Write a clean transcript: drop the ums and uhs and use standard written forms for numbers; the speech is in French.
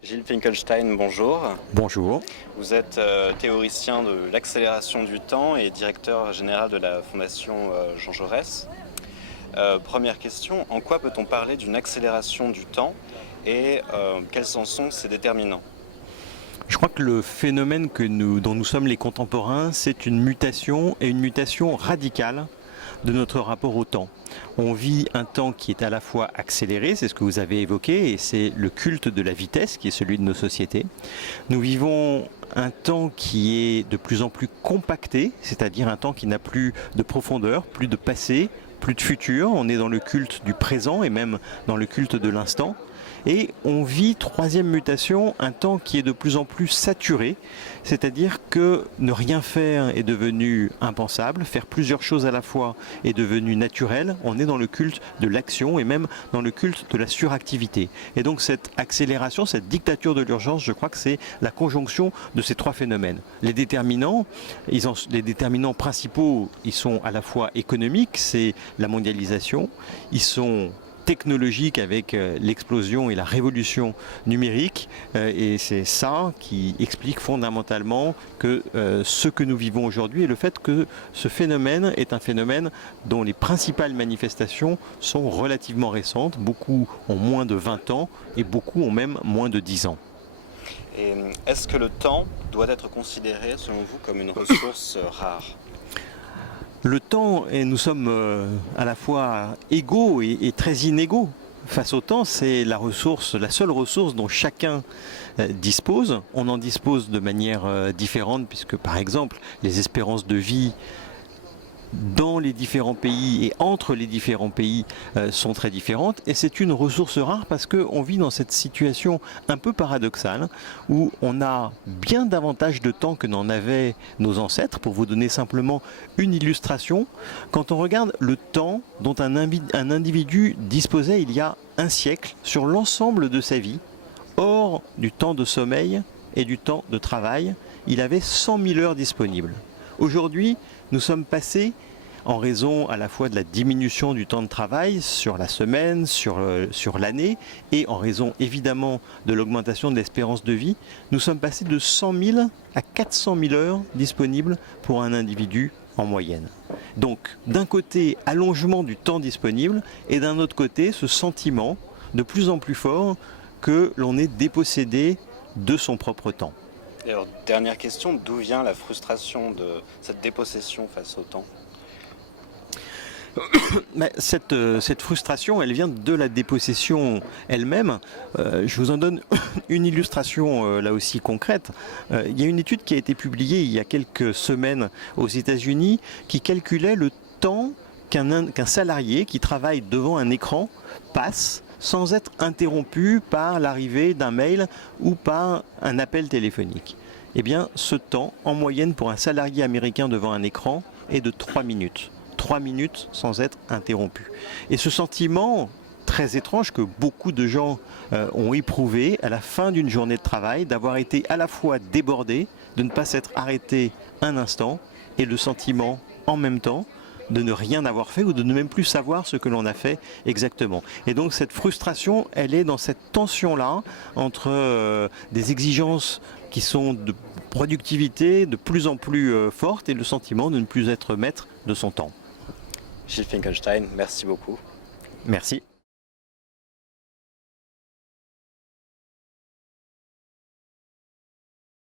Gilles Finkelstein, bonjour. Bonjour. Vous êtes théoricien de l'accélération du temps et directeur général de la Fondation Jean Jaurès. Première question, en quoi peut-on parler d'une accélération du temps et quels en sont ses déterminants? Je crois que le phénomène dont nous sommes les contemporains, c'est une mutation et une mutation radicale de notre rapport au temps. On vit un temps qui est à la fois accéléré, c'est ce que vous avez évoqué, et c'est le culte de la vitesse qui est celui de nos sociétés. Nous vivons un temps qui est de plus en plus compacté, c'est-à-dire un temps qui n'a plus de profondeur, plus de passé, plus de futur. On est dans le culte du présent et même dans le culte de l'instant. Et on vit, troisième mutation, un temps qui est de plus en plus saturé, c'est-à-dire que ne rien faire est devenu impensable, faire plusieurs choses à la fois est devenu naturel, on est dans le culte de l'action et même dans le culte de la suractivité. Et donc cette accélération, cette dictature de l'urgence, je crois que c'est la conjonction de ces trois phénomènes. Les déterminants principaux, ils sont à la fois économiques, c'est la mondialisation, ils sont technologique avec l'explosion et la révolution numérique et c'est ça qui explique fondamentalement que ce que nous vivons aujourd'hui et le fait que ce phénomène est un phénomène dont les principales manifestations sont relativement récentes. Beaucoup ont moins de 20 ans et beaucoup ont même moins de 10 ans. Et est-ce que le temps doit être considéré selon vous comme une ressource rare? Le temps, et nous sommes à la fois égaux et très inégaux face au temps, c'est la seule ressource dont chacun dispose. On en dispose de manière différente puisque par exemple les espérances de vie dans les différents pays et entre les différents pays sont très différentes et c'est une ressource rare parce qu'on vit dans cette situation un peu paradoxale où on a bien davantage de temps que n'en avaient nos ancêtres. Pour vous donner simplement une illustration, quand on regarde le temps dont un individu disposait il y a un siècle sur l'ensemble de sa vie, hors du temps de sommeil et du temps de travail, il avait 100 000 heures disponibles. Aujourd'hui, nous sommes passés, en raison à la fois de la diminution du temps de travail sur la semaine, sur l'année, et en raison évidemment de l'augmentation de l'espérance de vie, nous sommes passés de 100 000 à 400 000 heures disponibles pour un individu en moyenne. Donc, d'un côté, allongement du temps disponible, et d'un autre côté, ce sentiment de plus en plus fort que l'on est dépossédé de son propre temps. Et alors, dernière question, d'où vient la frustration de cette dépossession face au temps? Cette frustration, elle vient de la dépossession elle-même. Je vous en donne une illustration là aussi concrète. Il y a une étude qui a été publiée il y a quelques semaines aux États-Unis qui calculait le temps qu'un salarié qui travaille devant un écran passe sans être interrompu par l'arrivée d'un mail ou par un appel téléphonique. Eh bien, ce temps, en moyenne, pour un salarié américain devant un écran, est de 3 minutes. 3 minutes sans être interrompu. Et ce sentiment très étrange que beaucoup de gens ont éprouvé à la fin d'une journée de travail, d'avoir été à la fois débordé, de ne pas s'être arrêté un instant, et le sentiment en même temps de ne rien avoir fait ou de ne même plus savoir ce que l'on a fait exactement. Et donc cette frustration, elle est dans cette tension-là entre des exigences qui sont de productivité de plus en plus fortes et le sentiment de ne plus être maître de son temps. Gilles Finkelstein, merci beaucoup. Merci.